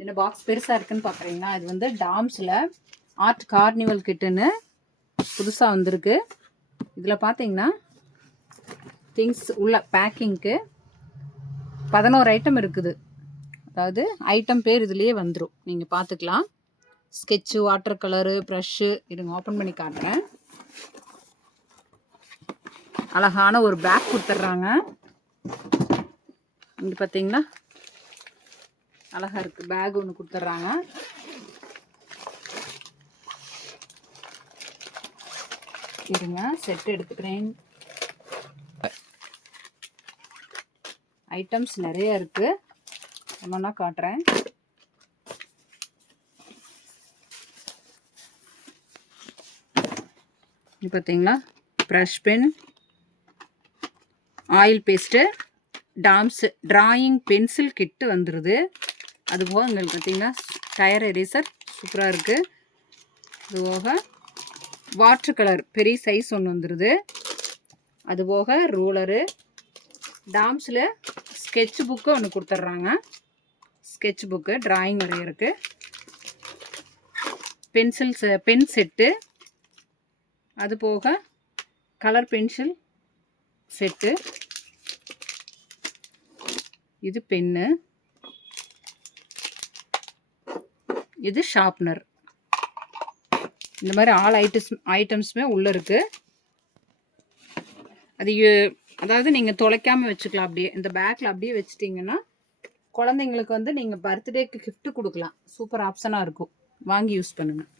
இந்த பாக்ஸ் பெருசாக இருக்குன்னு பார்க்குறீங்களா? இது வந்து டாம்ஸில் ஆர்ட் கார்னிவல் கிட்டுன்னு புதுசாக வந்திருக்கு. இதில் பார்த்தீங்கன்னா திங்ஸ் உள்ள பேக்கிங்க்கு 11 ஐட்டம் இருக்குது. அதாவது ஐட்டம் பேர் இதுலேயே வந்துடும், நீங்கள் பார்த்துக்கலாம். Sketch, water colour, brush. இருங்க ஓப்பன் பண்ணி காட்டுறேன். அழகான ஒரு பேக் கொடுத்துட்றாங்க. இங்கே பார்த்தீங்கன்னா அழகாக இருக்குது, பேக் ஒன்று கொடுத்துட்றாங்க. இருங்க செட் எடுத்துக்கிறேன். ஐட்டம்ஸ் நிறைய இருக்குது, ஒன்றா காட்டுறேன். இது பார்த்தீங்களா, brush pen, oil paste, Doms drawing pencil kit வந்துடுது. அதுபோக உங்களுக்கு பார்த்தீங்கன்னா டயர் எரேசர் சூப்பராக இருக்குது. அதுபோக வாட்டர் கலர் பெரிய சைஸ் ஒன்று வந்துடுது. அதுபோக ரூலரு, டாம்ஸில் ஸ்கெட்ச் புக்கு ஒன்று கொடுத்துட்றாங்க. ஸ்கெட்ச் புக்கு டிராயிங் வரையறக்கு, பென் செட்டு, அது போக கலர் பென்சில் செட்டு, இது பென்னு, இது ஷார்ப்னர். இந்த மாதிரி ஆல் ஐட்டம்ஸுமே உள்ளே இருக்குது. அது அதாவது நீங்கள் தொலைக்காமல் வச்சுக்கலாம். அப்படியே இந்த பேக்கில் அப்படியே வச்சுட்டிங்கன்னா குழந்தைங்களுக்கு வந்து நீங்கள் பர்த்டேக்கு கிஃப்ட்டு கொடுக்கலாம். சூப்பர் ஆப்ஷனாக இருக்கும், வாங்கி யூஸ் பண்ணுங்கள்.